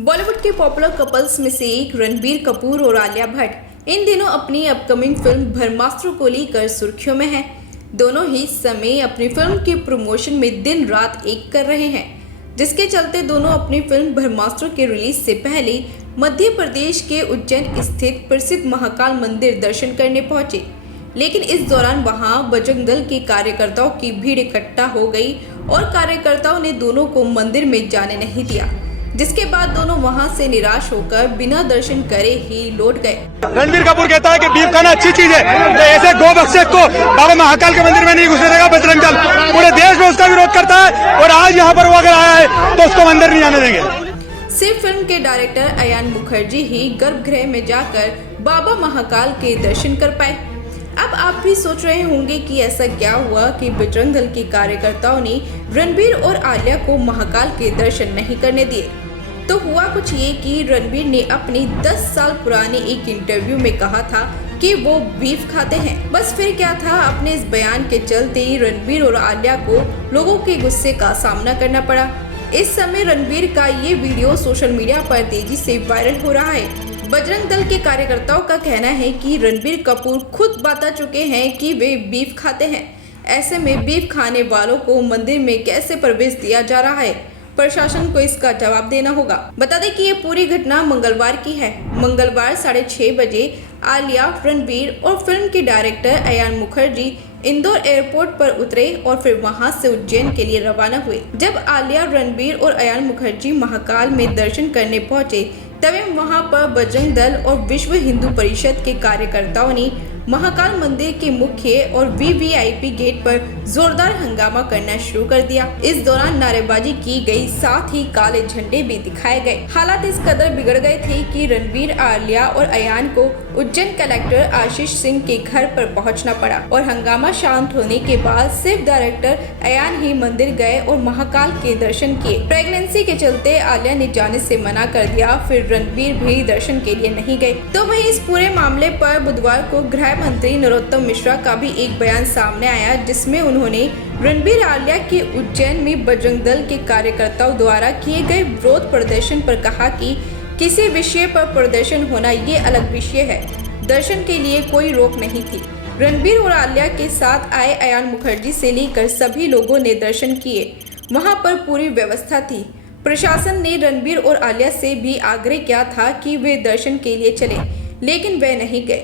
बॉलीवुड के popular couples में से एक रणबीर कपूर और आलिया भट्ट इन दिनों अपनी अपकमिंग फिल्म ब्रह्मास्त्र को लेकर सुर्खियों में हैं। दोनों ही समय अपनी फिल्म के प्रमोशन में दिन रात एक कर रहे हैं, जिसके चलते दोनों अपनी फिल्म ब्रह्मास्त्र के रिलीज से पहले मध्य प्रदेश के उज्जैन स्थित प्रसिद्ध महाकाल मंदिर दर्शन करने पहुंचे। लेकिन इस दौरान वहां बजरंग दल के कार्यकर्ताओं की भीड़ इकट्ठा हो गई और कार्यकर्ताओं ने दोनों को मंदिर में जाने नहीं दिया, जिसके बाद दोनों वहां से निराश होकर बिना दर्शन करे ही लौट गए। रणबीर कपूर कहता है कि बीफ खाना अच्छी चीज है, तो ऐसे गो बख्शे को बाबा महाकाल के मंदिर में नहीं घुसने देगा बजरंग दल। पूरे देश में उसका विरोध करता है और आज यहाँ पर वो अगर आया है तो उसको मंदिर नहीं आने देंगे। सिर्फ फिल्म के डायरेक्टर अयान मुखर्जी ही गर्भगृह में जाकर बाबा महाकाल के दर्शन कर पाए। अब आप भी सोच रहे होंगे कि ऐसा क्या हुआ कि बजरंग दल के कार्यकर्ताओं ने रणबीर और आलिया को महाकाल के दर्शन नहीं करने दिए। तो हुआ कुछ ये कि रणबीर ने अपनी 10 साल पुराने एक इंटरव्यू में कहा था कि वो बीफ खाते हैं। बस फिर क्या था, अपने इस बयान के चलते रणबीर और आलिया को लोगों के गुस्से का सामना करना पड़ा। इस समय रणबीर का ये वीडियो सोशल मीडिया पर तेजी से वायरल हो रहा है। बजरंग दल के कार्यकर्ताओं का कहना है कि रणबीर कपूर खुद बता चुके हैं कि वे बीफ खाते हैं। ऐसे में बीफ खाने वालों को मंदिर में कैसे प्रवेश दिया जा रहा है, प्रशासन को इसका जवाब देना होगा। बता दें कि ये पूरी घटना मंगलवार की है। मंगलवार 6:30 बजे आलिया, रणबीर और फिल्म के डायरेक्टर अयान मुखर्जी इंदौर एयरपोर्ट पर उतरे और फिर वहां से उज्जैन के लिए रवाना हुए। जब आलिया, रणबीर और अयान मुखर्जी महाकाल में दर्शन करने पहुंचे, तभी वहां पर बजरंग दल और विश्व हिंदू परिषद के कार्यकर्ताओं ने महाकाल मंदिर के मुख्य और वीवीआईपी गेट पर जोरदार हंगामा करना शुरू कर दिया। इस दौरान नारेबाजी की गई, साथ ही काले झंडे भी दिखाए गए। हालात इस कदर बिगड़ गए थे कि रणबीर, आलिया और अयान को उज्जैन कलेक्टर आशीष सिंह के घर पर पहुंचना पड़ा और हंगामा शांत होने के बाद सिर्फ डायरेक्टर अयान ही मंदिर गए और महाकाल के दर्शन किए। प्रेगनेंसी के चलते आलिया ने जाने से मना कर दिया, फिर रणबीर भी दर्शन के लिए नहीं गए। तो वहीं इस पूरे मामले पर बुधवार को गृह मंत्री नरोत्तम मिश्रा का भी एक बयान सामने आया, जिसमें उन्होंने रणबीर, आलिया के उज्जैन में बजरंग दल के कार्यकर्ताओं द्वारा किए गए विरोध प्रदर्शन पर कहा कि किसी विषय पर प्रदर्शन होना ये अलग विषय है, दर्शन के लिए कोई रोक नहीं थी। रणबीर और आलिया के साथ आए अयान मुखर्जी से लेकर सभी लोगों ने दर्शन किए, वहां पर पूरी व्यवस्था थी। प्रशासन ने रणबीर और आलिया से भी आग्रह किया था कि वे दर्शन के लिए चले, लेकिन वे नहीं गए।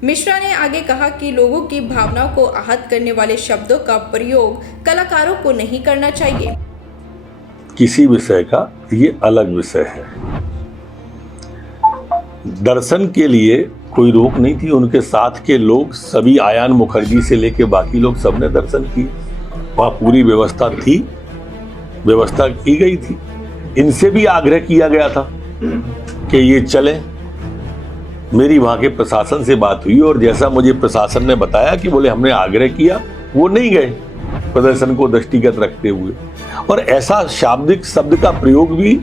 मिश्रा ने आगे कहा कि लोगों की भावनाओं को आहत करने वाले शब्दों का प्रयोग कलाकारों को नहीं करना चाहिए। किसी विषय का ये अलग विषय है। दर्शन के लिए कोई रोक नहीं थी। उनके साथ के लोग सभी, अयान मुखर्जी से लेके बाकी लोग सबने दर्शन किए। वहाँ पूरी व्यवस्था थी, व्यवस्था की गई थी। इनसे भी आग्रह किया गया था कि ये चलें। मेरी वहाँ के प्रशासन से बात हुई और जैसा मुझे प्रशासन ने बताया कि बोले हमने आग्रह किया, वो नहीं गए प्रदर्शन को दृष्टिगत रखते हुए। और ऐसा शाब्दिक शब्द का प्रयोग भी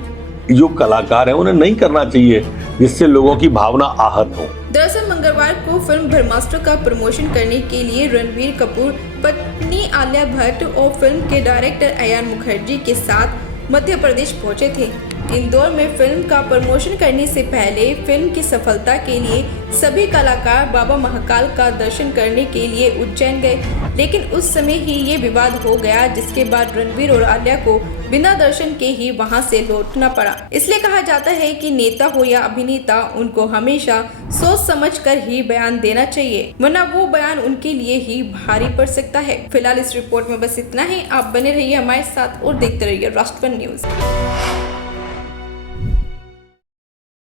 जो कलाकार हैं उन्हें नहीं करना चाहिए, जिससे लोगों की भावना आहत हो। दरअसल मंगलवार को फिल्म ब्रह्मास्त्र का प्रमोशन करने के लिए रणबीर कपूर पत्नी आलिया भट्ट और फिल्म के डायरेक्टर अयान मुखर्जी के साथ मध्य प्रदेश पहुंचे थे। इंदौर में फिल्म का प्रमोशन करने से पहले फिल्म की सफलता के लिए सभी कलाकार बाबा महाकाल का दर्शन करने के लिए उज्जैन गए, लेकिन उस समय ही ये विवाद हो गया, जिसके बाद रणबीर और आलिया को बिना दर्शन के ही वहां से लौटना पड़ा। इसलिए कहा जाता है कि नेता हो या अभिनेता, उनको हमेशा सोच समझ कर ही बयान देना चाहिए, वरना वो बयान उनके लिए ही भारी पड़ सकता है। फिलहाल इस रिपोर्ट में बस इतना ही। आप बने रहिए हमारे साथ और देखते रहिए राष्ट्रवन न्यूज।